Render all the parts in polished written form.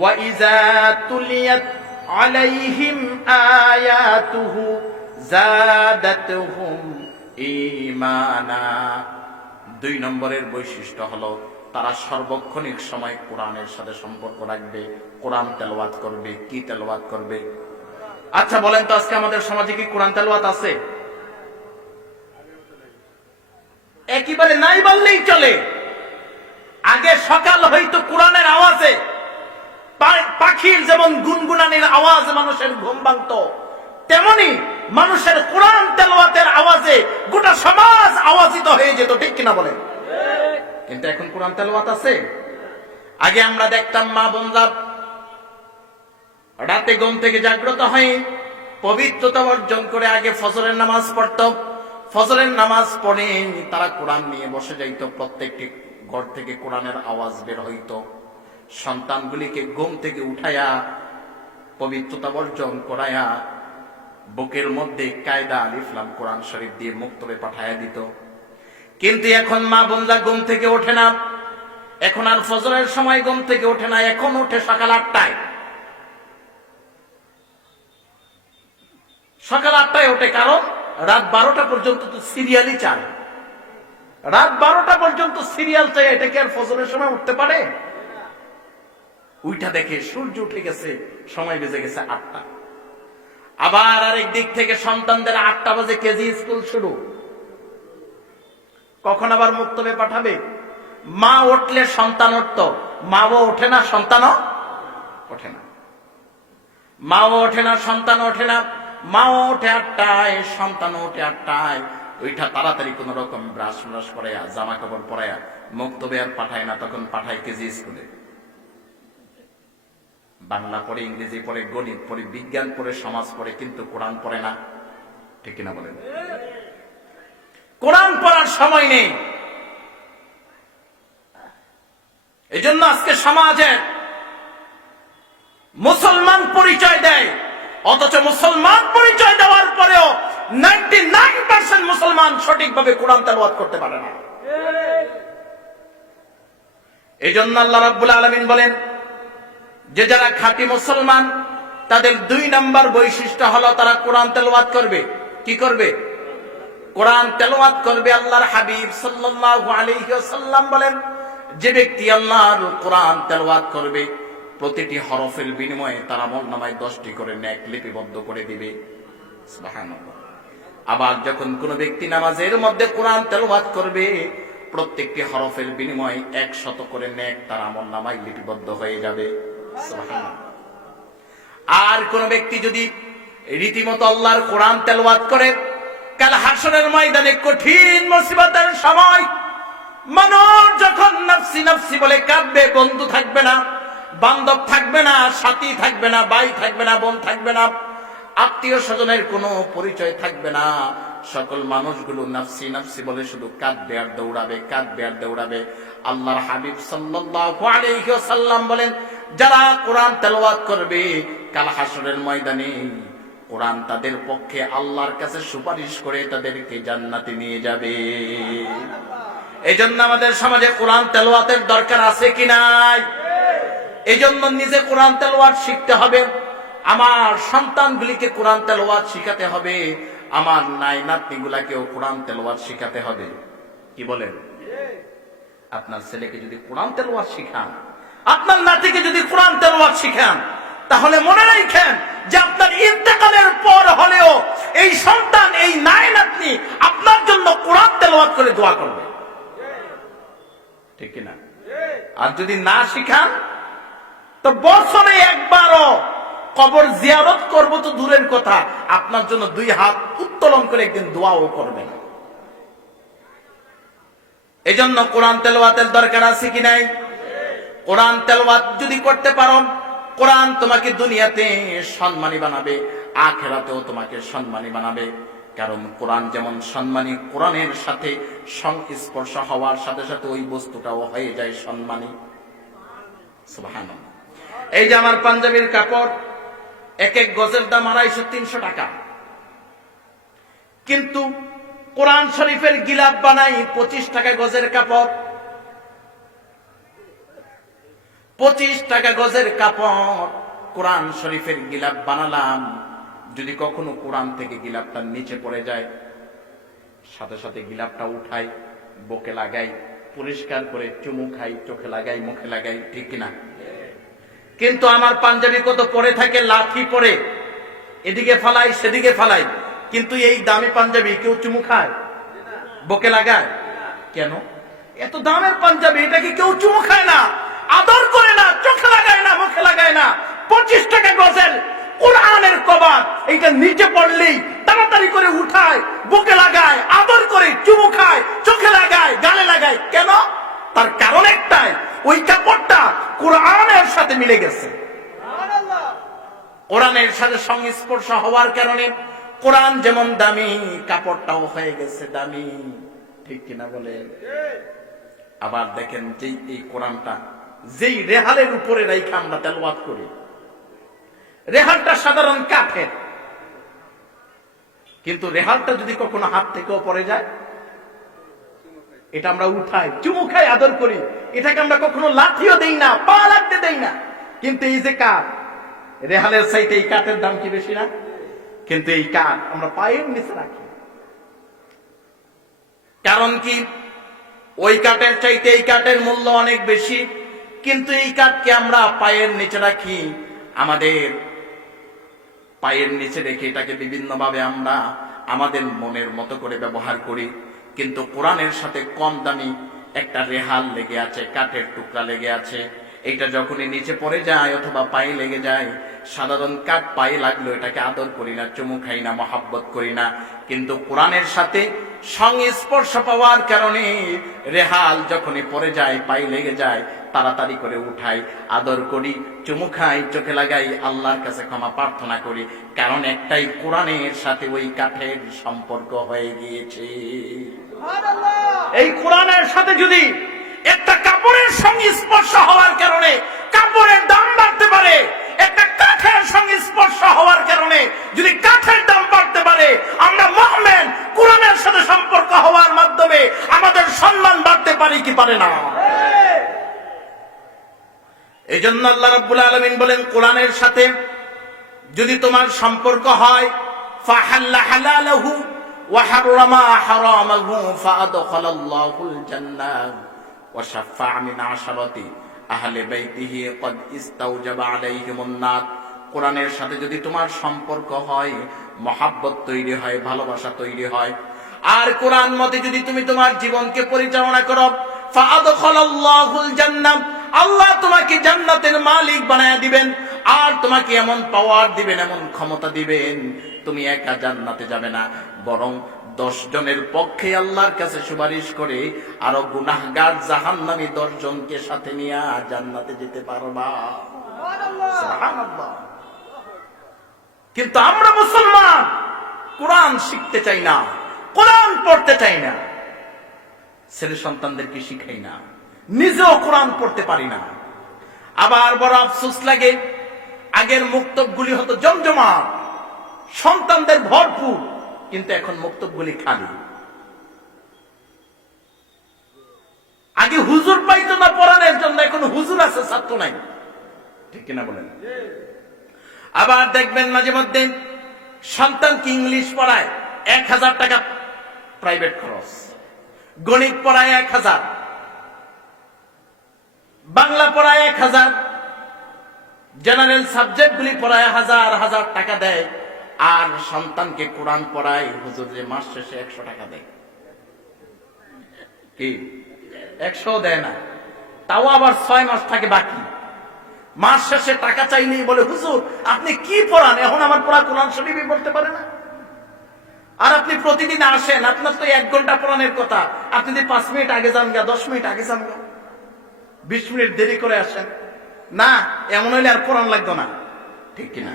ওয়া ইযা তুলিয়াত আলাইহিম আয়াতুহু যাদাতুহুম ঈমানা। 2 নম্বরের বৈশিষ্ট্য হলো তারা সর্বক্ষণিক সময় কোরআনের সাথে সম্পর্ক রাখবে, কোরআন তেলাওয়াত করবে। কি তেলাওয়াত করবে? আচ্ছা বলেন তো, আজকে আমাদের সমাজে কি কোরআন তেলাওয়াত আছে? একেবারে নাই বললেই চলে। আগে সকাল হইতো কোরআনের আওয়াজে, পাখির যেমন গুনগুনানির আওয়াজ মানুষের ঘুম ভাঙতো, তেমনি মানুষের কোরআন তেলাওয়াতের আওয়াজে গোটা সমাজ আওয়াজিত হয়ে যেত। ঠিক কিনা বলেন? কিন্তু এখন কোরআন তেলাওয়াত আছে? আগে আমরা দেখতাম মা বোনরা রাতে ঘুম থেকে জাগ্রত হয়ে পবিত্রতা অর্জন করে আগে ফজরের নামাজ পড়ত। ফজরের নামাজ পড়ে তারা কোরআন নিয়ে বসে যাইত। প্রত্যেকটি ঘর থেকে কোরআনের আওয়াজ বের হইত। সন্তানগুলিকে ঘুম থেকে উঠায়া পবিত্রতা অর্জন করায়া বুকের মধ্যে কায়দা আলিফ লাম কোরআন শরীফ দিয়ে মুক্তবে পাঠায়া দিত। কিন্তু এখন মা বোনরা ঘুম থেকে ওঠে না। এখন আর ফজরের সময় ঘুম থেকে ওঠে না, এখন ওঠে সকাল 8টায়। সকাল 8টায় ওঠে, কারণ রাত 12টা পর্যন্ত তো সিরিয়ালই চায়। রাত 12টা পর্যন্ত সিরিয়াল চাই, এটা কি আর ফজরের সময় উঠতে পারে? উইটা দেখে সূর্য উঠে গেছে, সময় বেজে গেছে 8টা। আবার আরেক দিক থেকে সন্তানদের 8টা বাজে কেজি স্কুল শুরু। কখন আবার মুক্তবে পাঠাবে? মা উঠলে সন্তান উঠত, মাও ওঠে না, সন্তানও ওঠে না। মাও ওঠে না, সন্তান ওঠে না। মাও ওঠে 8টায়, সন্তানও ওঠে 8টায়। ওইটা তাড়াতাড়ি কোন রকম ব্রাশ ব্রাশ করাইয়া জামা কাপড় পরাইয়া মুক্তবে আর পাঠায় না, তখন পাঠায় কেজি স্কুলে। বাংলা পড়ে, ইংরেজি পড়ে, গণিত পড়ে, বিজ্ঞান পড়ে, সমাজ পড়ে, কিন্তু কোরআন পড়ে না। ঠিক কিনা বলেন? কোরআন পড়ার সময় নেই। এই জন্য আজকে সমাজে মুসলমান পরিচয় দেয়, অথচ মুসলমান পরিচয় দেওয়ার পরেও 99% মুসলমান সঠিকভাবে কোরআন তেলাওয়াত করতে পারে না। এই জন্য আল্লাহ রাব্বুল আলামিন বলেন যে যারা খাঁটি মুসলমান তাদের 2 নম্বর বৈশিষ্ট্য হলো তারা কোরআন তেলাওয়াত করবে। কি করবে? কোরআন তেলাওয়াত করবে। আল্লাহর হাবিব সাল্লাল্লাহু আলাইহি ওয়াসাল্লাম বলেন, যে ব্যক্তি আল্লাহর কোরআন তেলাওয়াত করবে প্রতিটি হরফের বিনিময়ে তার আমলনামায় 10টি করে নেক লিপিবদ্ধ করে দিবে। সুবহানাল্লাহ। আবার যখন কোন ব্যক্তি নামাজের মধ্যে কোরআন তেলাওয়াত করবে প্রত্যেকটি হরফের বিনিময়ে 100 করে নেক তার আমলনামায় লিপিবদ্ধ হয়ে যাবে। সুবহানাল্লাহ। আর কোন ব্যক্তি যদি রীতিমতো আল্লাহর কোরআন তেলাওয়াত করে, কাল হাসরের ময়দানে কঠিন মুসিবতের সময় মানুষ যখন নফসি নফসি বলে কাঁদবে, বন্ধু থাকবে না, বান্ধব থাকবে না, সাথী থাকবে না, ভাই থাকবে না, বোন থাকবে না, আত্মীয় স্বজনের কোনো পরিচয় থাকবে না, সকল মানুষগুলো নফসি নফসি বলে শুধু কাঁদবে আর দৌড়াবে, কাঁদবে আর দৌড়াবে। আল্লাহর হাবিব সাল্লাল্লাহু আলাইহি ওয়াসাল্লাম বলেন, যারা কোরআন তেলাওয়াত করবে কাল হাসরের ময়দানে কোরআন তাদের পক্ষে আল্লাহর কাছে সুপারিশ করে তাদেরকে জান্নাতে নিয়ে যাবে। এই জন্য আমাদের সমাজে কোরআন তেলাওয়াতের দরকার আছে কি নাই? এই জন্য নিজে কোরআন তেলাওয়াত শিখতে হবে, আমার সন্তানগুলিকে কোরআন তেলাওয়াত শিখাতে হবে, আমার নাই নাতনিগুলাকেও কোরআন তেলাওয়াত শিখাতে হবে। কি বলেন? আপনার ছেলেকে যদি কোরআন তেলাওয়াত শিখান, আপনার নাতিকে যদি কোরআন তেলাওয়াত শিখান, তাহলে মনে রাখেন যে আপনার ইন্তেকালের পর হলেও এই সন্তান, এই নাই নাতনি আপনার জন্য কোরআন তেলাওয়াত করে দোয়া করবে। ঠিক কিনা? আর যদি না শিখান তো বছরে একবারও কবর জিয়ারত করব তো দূরের কথা, আপনার জন্য 2 হাত উত্তোলন করে একদিন দোয়াও করবেন। এই জন্য কোরআন তেলাওয়াতের দরকার আছে কি নাই? কোরআন তেলাওয়াত যদি করতে পারো, কোরআন তোমাকে দুনিয়াতে সম্মানী বানাবে, আখিরাতেও তোমাকে সম্মানী বানাবে। কারণ কোরআন যেমন সম্মানী, কোরআনের সাথে সংস্পর্শ হওয়ার সাথে সাথে ওই বস্তুটাও হয়ে যায় সম্মানী। সুবহানাল্লাহ। এই যে আমার পাঞ্জাবির কাপড়, এক এক গজের দাম 250-300 টাকা, কিন্তু কোরআন শরীফের গিলাপ বানাই 25 টাকা গজের কাপড়। 25 টাকা গজের কাপড় কোরআন শরীফের গিলাপ বানালাম, যদি কখনো কোরআন থেকে গিলাপটা নিচে পড়ে যায়, সাথে সাথে গিলাপটা উঠাই, বুকে লাগাই, পরিষ্কার করে চুমু খাই, চোখে লাগাই, মুখে লাগাই, ঠিক কিনা? কিন্তু আমার পাঞ্জাবি কত পরে থাকে, লাঠি পরে, এদিকে ফালাই সেদিকে ফালাই, কিন্তু এই দামি পাঞ্জাবি কেউ চুমু খায়, বুকে লাগায়? কেন? এত দামের পাঞ্জাবি, এটাকে কেউ চুমু খায় না, আদর করে না, চোখে লাগায় না, মুখে লাগায় না। 25 টাকা গজের কোরআনের কবাব, এইটা নিচে পড়লেই তাড়াতাড়ি করে উঠায়, বুকে লাগায়, আদর করে, চুমু খায়, চোখে লাগায়, গালে লাগায়। কেন? তার কারণ একটাই, ওই কাপড়টা কোরআনের সাথে মিলে গেছে। কোরআনের সাথে সংস্পর্শ হওয়ার কারণে কোরআন যেমন দামি, কাপড়টাও হয়ে গেছে দামি, ঠিক কিনা বলে? আবার দেখেন, যেই এই কোরআনটা যেই রেহালের উপরে রাইখা আমরা তেলাওয়াত করি, রেহালটা সাধারণ কাঠের, কিন্তু রেহালটা যদি কখনো হাত থেকেও পড়ে যায়, এটা আমরা উঠাই, চুমু খাই, আদর করি, এটাকে আমরা কখনো লাঠিও দেই না, পা লাগতে দেই না। কিন্তু এই যে কাঠ, রেহালের চাইতে এই কাঠের দাম কি বেশি না? কিন্তু এই কাঠ আমরা পায়ের নিচে রাখি। কারণ কি? ওই কাঠের চাইতে এই কাঠের মূল্য অনেক বেশি, কিন্তু এই কাঠকে আমরা পায়ের নিচে রাখি। আমাদের পায়ের নিচে রেখে এটাকে বিভিন্ন ভাবে আমরা আমাদের মনের মতো করে ব্যবহার করি। কিন্তু কোরআনের সাথে কম দামি একটা রেহাল লেগে আছে, কাঠের টুকরা লেগে আছে, এইটা যখনই নিচে পড়ে যায় অথবা পায়ে লেগে যায়, সাধারণ কাঠ পায়ে লাগলো, এটাকে আদর করি না, চুমু খাই না, মহাব্বত করি না। কিন্তু কোরআনের সাথে সংস্পর্শ পাওয়ার কারণে রেহাল যখনই পড়ে যায়, পায়ে লেগে যায়, তাড়াতাড়ি করে উঠাই, আদর করি, চুমু খাই, চোখে লাগাই, আল্লাহর কাছে ক্ষমা প্রার্থনা করি। কারণ একটাই, কোরআনের সাথে ওই কাঠের সম্পর্ক হয়ে গিয়েছে। এই কোরআনের সাথে যদি একটা কাপড়ের সঙ্গে স্পর্শ হওয়ার কারণে কাপড়ের দাম বাড়তে পারে, একটা কাঠের সঙ্গে স্পর্শ হওয়ার কারণে যদি কাঠের দাম বাড়তে পারে, আমরা মুমিন কোরআনের সাথে সম্পর্ক হওয়ার মাধ্যমে আমাদের সম্মান বাড়তে পারি কি পারে না? এই জন্য আল্লাহ রাব্বুল আলামিন বলেন, কোরআনের সাথে যদি তোমার সম্পর্ক হয়, ফাহাল্লা হালালাহু ওয়া হাররামা হারামাহু ফাআদখালাল্লাহুল জান্নাহ ওয়া শাফা'a মিন আশারাতি আহলে বাইতিহি ক্বাদ ইস্তাওজাবা আলাইহিমুন নার। কোরআনের সাথে যদি তোমার সম্পর্ক হয়, মহাব্বত তৈরি হয়, ভালোবাসা তৈরি হয়, আর কোরআন মতে যদি তুমি তোমার জীবনকে পরিচালনা করো, ফাআদখালাল্লাহুল জান্নাহ, আল্লাহ তোমাকে জান্নাতের মালিক বানায়া দিবেন, আর তোমাকে এমন পাওয়ার দিবেন, এমন ক্ষমতা দিবেন, তুমি একা জান্নাতে যাবে না, বরং 10 জনের পক্ষে আল্লাহর কাছে সুপারিশ করে আরো গুনাহগার জাহান্নামী 10 জনকে সাথে নিয়ে জান্নাতে যেতে পারবা। সুবহানাল্লাহ। কিন্তু আমরা মুসলমান কোরআন শিখতে চাই না, কোরআন পড়তে চাই না, ছেলে সন্তানদেরকে শিখাই না, নিজেও কোরআন পড়তে পারি না। আবার বড় আফসোস লাগে, আগের মুক্তবগুলি হতো জমজমাট, সন্তানদের ভরপুর, কিন্তু এখন মুক্তবগুলি খালি। আগে হুজুর পাইতো না পড়ানোর জন্য, এখন হুজুর আছে, ছাত্র নাই, ঠিক কিনা বলেন? আবার দেখবেন মাঝে মধ্যে সন্তানকে ইংলিশ পড়ায় 1000 টাকা প্রাইভেট খরচ, গণিত পড়ায় 1000, বাংলা পড়ায় 1000, জেনারেল সাবজেক্ট গুলি পড়ায় 1000 টাকা দেয়, আর সন্তানকে কোরআন পড়ায় হুজুর যে মাস শেষে 100 টাকা দেয়। কি 100 দেয় না, তাও আবার 6 মাস থাকে বাকি। মাস শেষে টাকা চাইলেই বলে, হুজুর আপনি কি পড়ান, এখন আমার পড়া কোরআন শরীফই পড়তে পারে না। আর আপনি প্রতিদিন আসেন, আপনার তো 1 ঘন্টা পড়ানোর কথা, আপনি যদি 5 মিনিট আগে যান গা, 10 মিনিট আগে যান গা, 20 মিনিট দেরি করে আসেন না, এমন হইলে আর কোরআন লাগতো না, ঠিক কিনা?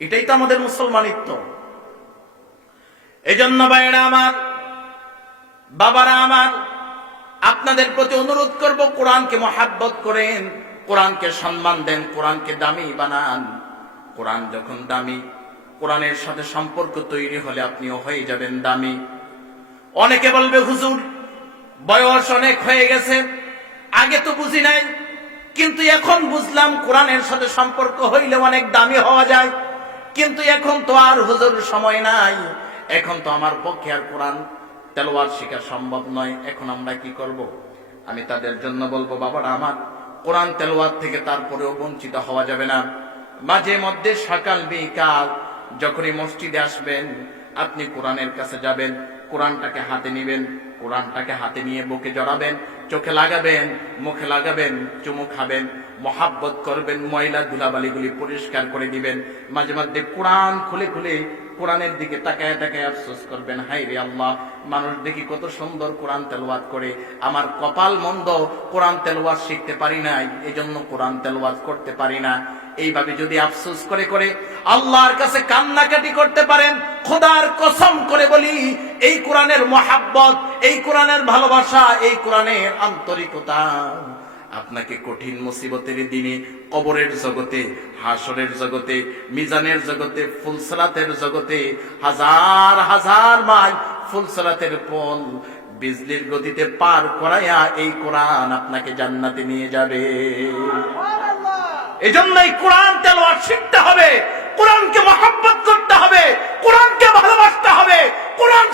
এটাই তো আমাদের মুসলমানিত্ব। এই জন্য ভাইয়েরা আমার, বাবারা আমার, আপনাদের প্রতি অনুরোধ করব, কোরআনকে মহাব্বত করেন, কোরআনকে সম্মান দেন, কোরআনকে দামি বানান। কোরআন যখন দামি, কোরআনের সাথে সম্পর্ক তৈরি হলে আপনিও হয়ে যাবেন দামি। অনেকে বলবে, হুজুর বয়স অনেক হয়ে গেছে, আগে তো বুঝি নাই, কিন্তু এখন বুঝলাম কোরআনের সাথে সম্পর্ক হইলে অনেক দামি হওয়া যায়। কিন্তু এখন তো আর হুজুর সময় নাই, এখন তো আমার পক্ষে আর কোরআন তেলাওয়াত শেখা সম্ভব নয়। এখন আমরা কি করব? আমি তাদের জন্য বলবো, বাবারা আমার, কোরআন তেলাওয়াত থেকে তারপরেও বঞ্চিত হওয়া যাবে না। মাঝে মধ্যে সকাল বিকাল যখনই মসজিদে আসবেন, আপনি কোরআনের কাছে যাবেন, কোরআনটাকে হাতে নিবেন, কোরআনটাকে হাতে নিয়ে বুকে জড়াবেন, চোখে লাগাবেন, মুখে লাগাবেন, চুমু খাবেন, মহাব্বত করবেন, ময়লা ধুলাবালিগুলি পরিষ্কার করে দিবেন। মাঝে মধ্যে কোরআন খুলে খুলে কোরআনের দিকে তাকায় তাকায় আফসোস করবেন, হায় রে আল্লাহ, মানুষ দেখি কত সুন্দর কোরআন তেলাওয়াত করে, আমার কপাল মন্দ, কোরআন তেলাওয়াত শিখতে পারি নাই, এজন্য কোরআন তেলাওয়াত করতে পারি না। এইভাবে যদি আফসোস করে করে আল্লাহর কাছে কান্নাকাটি করতে পারেন, খোদার কসম করে বলি, এই কোরআনের মহাব্বত, এই কোরআনের ভালোবাসা, এই কোরআনের আন্তরিকতা আপনাকে কঠিন মুসিবতের দিনে, কবরের জগতে, হাসরের জগতে, মিজানের জগতে, ফুলসালাতের জগতে হাজার হাজার মাইল ফুলসালাতের পল বিজলির গতিতে পার করাইয়া এই কোরআন আপনাকে জান্নাতে নিয়ে যাবে। এজন্যই কোরআন তেলাওয়াত শিখতে হবে, কোরআনকে মহব্বত করতে হবে, কোরআনকে ভালোবাসতে হবে, কোরআন